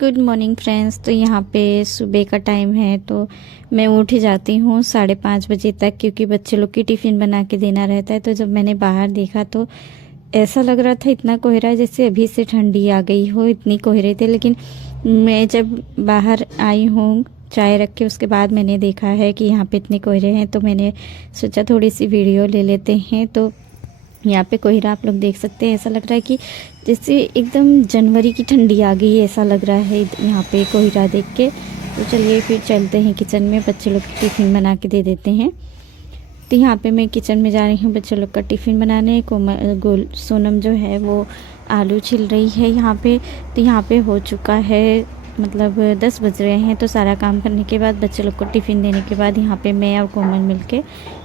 Good morning friends. तो यहाँ पे सुबह का टाइम है तो मैं उठ जाती हूँ 5:30 बजे तक, क्योंकि बच्चे लोग की टिफ़िन बना के देना रहता है। तो जब मैंने बाहर देखा तो ऐसा लग रहा था इतना कोहरा जैसे अभी से ठंडी आ गई हो, इतनी कोहरे थे। लेकिन मैं जब बाहर आई हूँ चाय रख के, उसके बाद मैंने देखा है कि यहाँ पे इतने कोहरे हैं, तो मैंने सोचा थोड़ी सी वीडियो ले लेते हैं। तो यहाँ पे कोहरा आप लोग देख सकते हैं, ऐसा लग रहा है कि जैसे एकदम जनवरी की ठंडी आ गई है, ऐसा लग रहा है यहाँ पे कोहरा देख के। तो चलिए फिर चलते हैं किचन में, बच्चे लोग की टिफ़िन बना के दे देते हैं। तो यहाँ पे मैं किचन में जा रही हूँ बच्चे लोग का टिफ़िन बनाने। सोनम जो है वो आलू छिल रही है यहाँ पे। तो यहाँ पे हो चुका है मतलब 10 बज रहे हैं। तो सारा काम करने के बाद बच्चे लोग को टिफ़िन देने के बाद यहाँ पे मैं और कोमल मिलके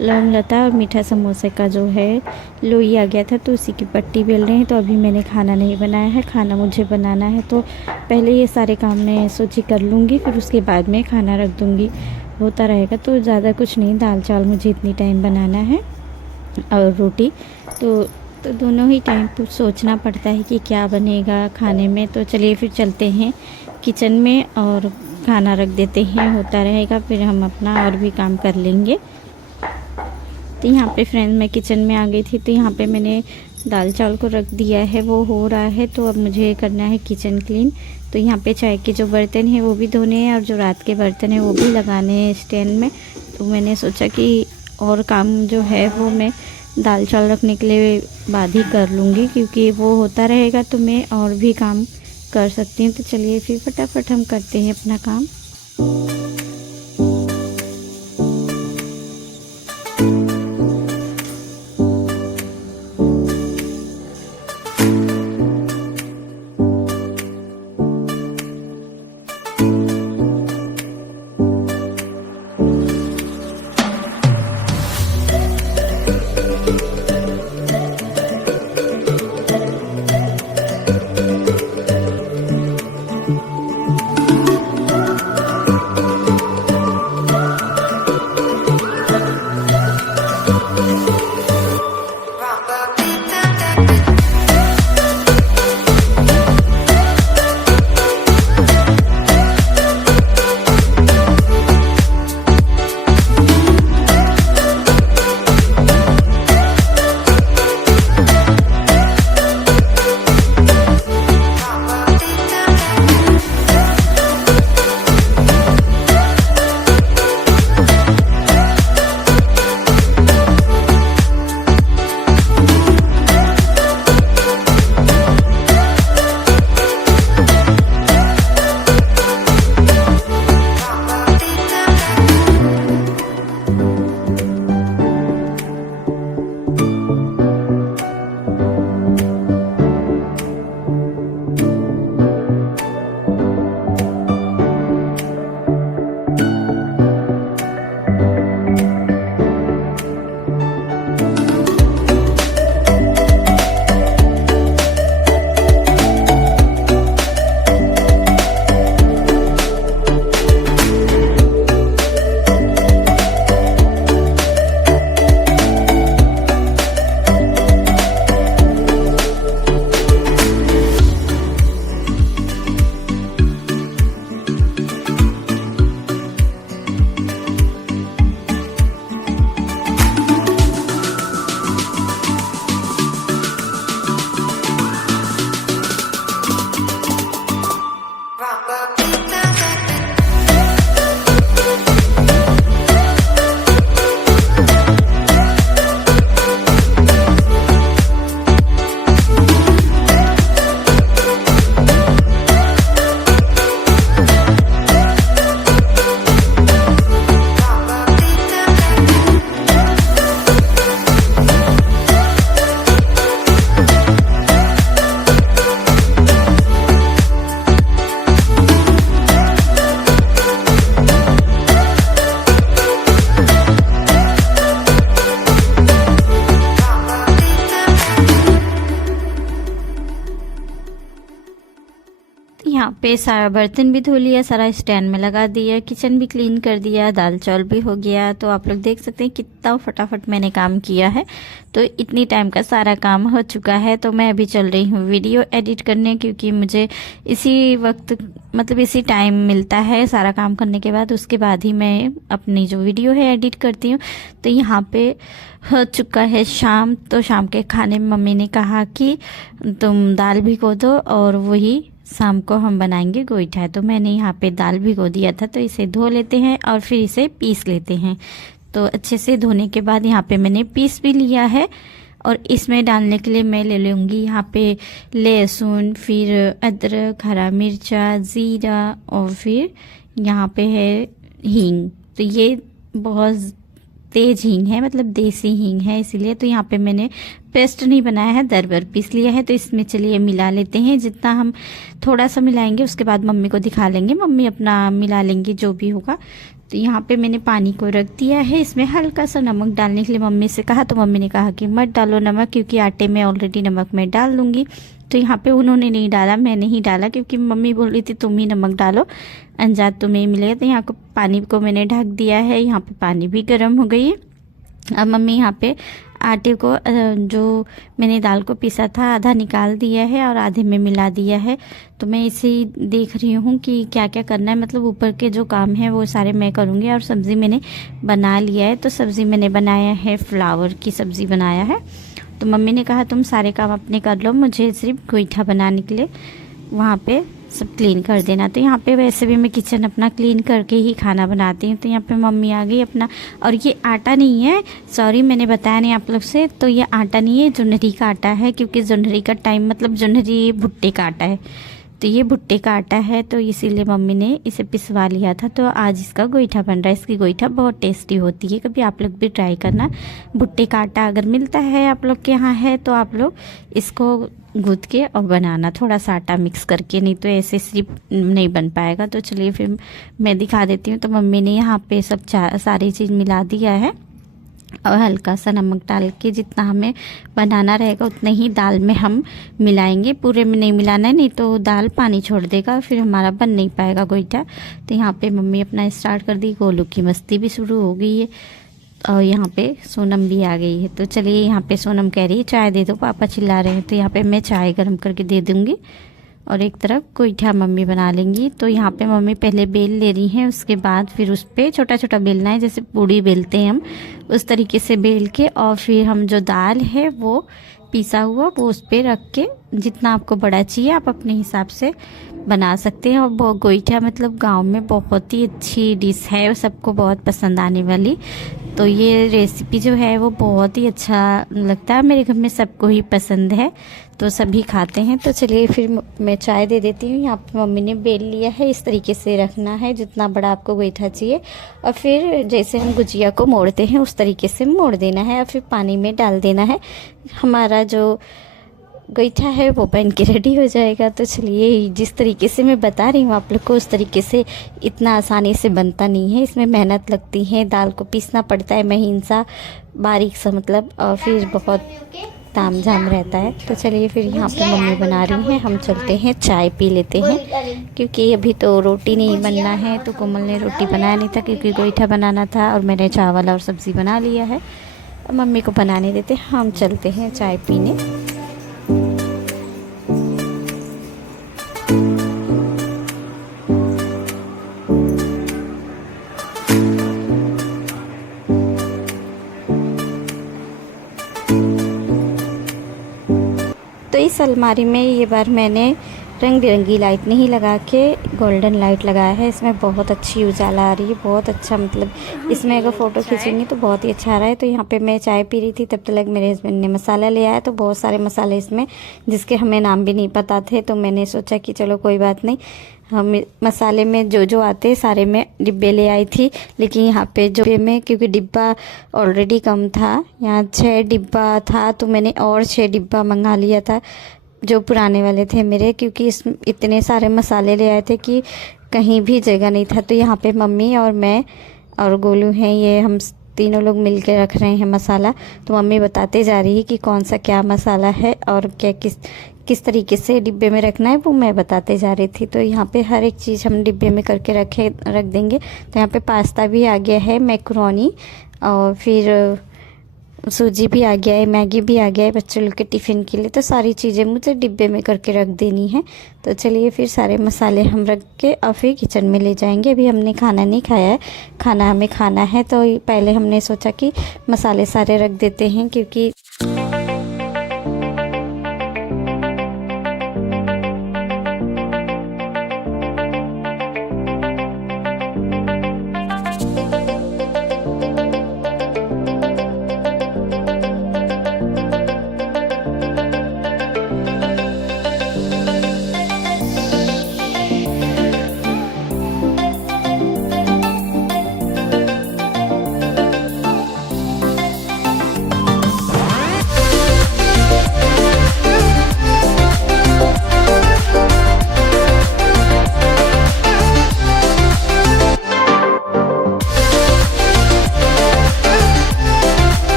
लौंग लता और मीठा समोसे का जो है लोई आ गया था, तो उसी की पट्टी बेल रहे हैं। तो अभी मैंने खाना नहीं बनाया है, खाना मुझे बनाना है। तो पहले ये सारे काम मैं सोची कर लूँगी, फिर उसके बाद में खाना रख दूँगी, होता रहेगा। तो ज़्यादा कुछ नहीं, दाल चावल मुझे इतनी टाइम बनाना है और रोटी। तो दोनों ही टाइम पर सोचना पड़ता है कि क्या बनेगा खाने में। तो चलिए फिर चलते हैं किचन में और खाना रख देते हैं, होता रहेगा, फिर हम अपना और भी काम कर लेंगे। तो यहाँ पे फ्रेंड्स मैं किचन में आ गई थी। तो यहाँ पे मैंने दाल चावल को रख दिया है, वो हो रहा है। तो अब मुझे करना है किचन क्लीन। तो यहाँ पे चाय के जो बर्तन हैं वो भी धोने हैं और जो रात के बर्तन हैं वो भी लगाने हैं स्टैंड में। तो मैंने सोचा कि और काम जो है वो मैं दाल चावल रखने के लिए बाद ही कर लूँगी, क्योंकि वो होता रहेगा तो मैं और भी काम कर सकती हूँ। तो चलिए फिर फटाफट हम करते हैं अपना काम। यहाँ पे सारा बर्तन भी धो लिया, सारा स्टैंड में लगा दिया, किचन भी क्लीन कर दिया, दाल चावल भी हो गया। तो आप लोग देख सकते हैं कितना फटाफट मैंने काम किया है। तो इतनी टाइम का सारा काम हो चुका है। तो मैं अभी चल रही हूँ वीडियो एडिट करने, क्योंकि मुझे इसी वक्त मतलब इसी टाइम मिलता है सारा काम करने के बाद, उसके बाद ही मैं अपनी जो वीडियो है एडिट करती हूँ। तो यहाँ पे हो चुका है शाम। तो शाम के खाने में मम्मी ने कहा कि तुम दाल भिगो दो और वही शाम को हम बनाएंगे गोईठा। तो मैंने यहाँ पे दाल भिगो दिया था, तो इसे धो लेते हैं और फिर इसे पीस लेते हैं। तो अच्छे से धोने के बाद यहाँ पे मैंने पीस भी लिया है और इसमें डालने के लिए मैं ले लूँगी यहाँ पे लहसुन, फिर अदरक, हरा मिर्चा, ज़ीरा और फिर यहाँ पे है हींग। तो ये बहुत तेज हींग है, मतलब देसी हींग है इसीलिए। तो यहाँ पे मैंने पेस्ट नहीं बनाया है, दरदर पीस लिया है। तो इसमें चलिए मिला लेते हैं। जितना हम थोड़ा सा मिलाएंगे उसके बाद मम्मी को दिखा लेंगे, मम्मी अपना मिला लेंगे जो भी होगा। तो यहाँ पे मैंने पानी को रख दिया है। इसमें हल्का सा नमक डालने के लिए मम्मी से कहा, तो मम्मी ने कहा कि मत डालो नमक, क्योंकि आटे में ऑलरेडी नमक मैं डाल दूँगी। तो यहाँ पे उन्होंने नहीं डाला, मैंने ही डाला, क्योंकि मम्मी बोल रही थी तुम ही नमक डालो, अंजाद तुम्हें ही मिलेगा। तो यहाँ को पानी को मैंने ढक दिया है। यहाँ पे पानी भी गर्म हो गई है। अब मम्मी यहाँ पे आटे को जो मैंने दाल को पीसा था आधा निकाल दिया है और आधे में मिला दिया है। तो मैं इसे ही देख रही हूँ कि क्या क्या करना है, मतलब ऊपर के जो काम है वो सारे मैं करूँगी। और सब्ज़ी मैंने बना लिया है। तो सब्ज़ी मैंने बनाया है, फ्लावर की सब्ज़ी बनाया है। तो मम्मी ने कहा तुम सारे काम अपने कर लो, मुझे सिर्फ गोईठा बनाने के लिए वहाँ पे सब क्लीन कर देना। तो यहाँ पे वैसे भी मैं किचन अपना क्लीन करके ही खाना बनाती हूँ। तो यहाँ पे मम्मी आ गई अपना, और ये आटा नहीं है, सॉरी मैंने बताया नहीं आप लोग से, तो ये आटा नहीं है, जोंधरी का आटा है। क्योंकि जोंधरी का टाइम, मतलब जोंधरी भुट्टे का आटा है, तो ये भुट्टे का आटा है, तो इसीलिए मम्मी ने इसे पिसवा लिया था। तो आज इसका गोईठा बन रहा है। इसकी गोईठा बहुत टेस्टी होती है, कभी आप लोग भी ट्राई करना। भुट्टे का आटा अगर मिलता है आप लोग के यहाँ है तो आप लोग इसको गूँथ के और बनाना, थोड़ा सा आटा मिक्स करके, नहीं तो ऐसे सिर्फ नहीं बन पाएगा। तो चलिए फिर मैं दिखा देती हूँ। तो मम्मी ने यहाँ पे सब सारी चीज़ मिला दिया है और हल्का सा नमक डाल के जितना हमें बनाना रहेगा उतने ही दाल में हम मिलाएंगे, पूरे में नहीं मिलाना है, नहीं तो दाल पानी छोड़ देगा, फिर हमारा बन नहीं पाएगा गोईठा। तो यहाँ पे मम्मी अपना स्टार्ट कर दी, गोलू की मस्ती भी शुरू हो गई है और यहाँ पे सोनम भी आ गई है। तो चलिए यहाँ पे सोनम कह रही है चाय दे दो, पापा चिल्ला रहे हैं। तो यहाँ पे मैं चाय गर्म करके दे दूँगी और एक तरफ गोईठा मम्मी बना लेंगी। तो यहाँ पे मम्मी पहले बेल ले रही हैं, उसके बाद फिर उस पर छोटा छोटा बेलना है, जैसे पूड़ी बेलते हैं हम उस तरीके से बेल के, और फिर हम जो दाल है वो पिसा हुआ वो उस पर रख के, जितना आपको बड़ा चाहिए आप अपने हिसाब से बना सकते हैं। और वो गोईठा मतलब गांव में बहुत ही अच्छी डिश है, सबको बहुत पसंद आने वाली। तो ये रेसिपी जो है वो बहुत ही अच्छा लगता है, मेरे घर में सबको ही पसंद है, तो सभी खाते हैं। तो चलिए फिर मैं चाय दे देती हूँ। यहाँ पे मम्मी ने बेल लिया है, इस तरीके से रखना है जितना बड़ा आपको गोईठा चाहिए, और फिर जैसे हम गुजिया को मोड़ते हैं उस तरीके से मोड़ देना है और फिर पानी में डाल देना है। हमारा जो गोईठा है वो बन के रेडी हो जाएगा। तो चलिए जिस तरीके से मैं बता रही हूँ आप लोग को, उस तरीके से इतना आसानी से बनता नहीं है, इसमें मेहनत लगती है, दाल को पीसना पड़ता है महीन सा, बारीक सा मतलब, और फिर बहुत ताम झाम रहता है। तो चलिए फिर यहाँ पे मम्मी बना रही हैं, हम चलते हैं चाय पी लेते हैं, क्योंकि अभी तो रोटी नहीं बनना है। तो कोमल ने रोटी बनाया नहीं था क्योंकि गोईठा बनाना था, और मैंने चावल और सब्ज़ी बना लिया है। मम्मी को बनाने देते, हम चलते हैं चाय पीने। तो इस अलमारी में ये बार मैंने रंग बिरंगी लाइट नहीं लगा के गोल्डन लाइट लगाया है। इसमें बहुत अच्छी उजाला आ रही है, बहुत अच्छा, मतलब इसमें अगर फ़ोटो खींचेंगे तो बहुत ही अच्छा आ रहा है। तो यहाँ पे मैं चाय पी रही थी, तब तक मेरे हस्बैंड ने मसाला ले आया। तो बहुत सारे मसाले इसमें जिसके हमें नाम भी नहीं पता थे, तो मैंने सोचा कि चलो कोई बात नहीं, हम मसाले में जो जो आते सारे में डिब्बे ले आई थी। लेकिन यहाँ पे जो में क्योंकि डिब्बा ऑलरेडी कम था, यहाँ 6 डिब्बा था, तो मैंने और 6 डिब्बा मंगा लिया था जो पुराने वाले थे मेरे, क्योंकि इस इतने सारे मसाले ले आए थे कि कहीं भी जगह नहीं था। तो यहाँ पे मम्मी और मैं और गोलू हैं, ये हम तीनों लोग मिल के रख रहे हैं मसाला। तो मम्मी बताते जा रही है कि कौन सा क्या मसाला है और क्या किस तरीके से डिब्बे में रखना है, वो मैं बताते जा रही थी। तो यहाँ पे हर एक चीज़ हम डिब्बे में करके रख देंगे। तो यहाँ पे पास्ता भी आ गया है, मैक्रोनी, और फिर सूजी भी आ गया है, मैगी भी आ गया है बच्चों लोग के टिफ़िन के लिए। तो सारी चीज़ें मुझे डिब्बे में करके रख देनी है। तो चलिए फिर सारे मसाले हम रख के और फिर किचन में ले जाएंगे। अभी हमने खाना नहीं खाया है, खाना हमें खाना है, तो पहले हमने सोचा कि मसाले सारे रख देते हैं, क्योंकि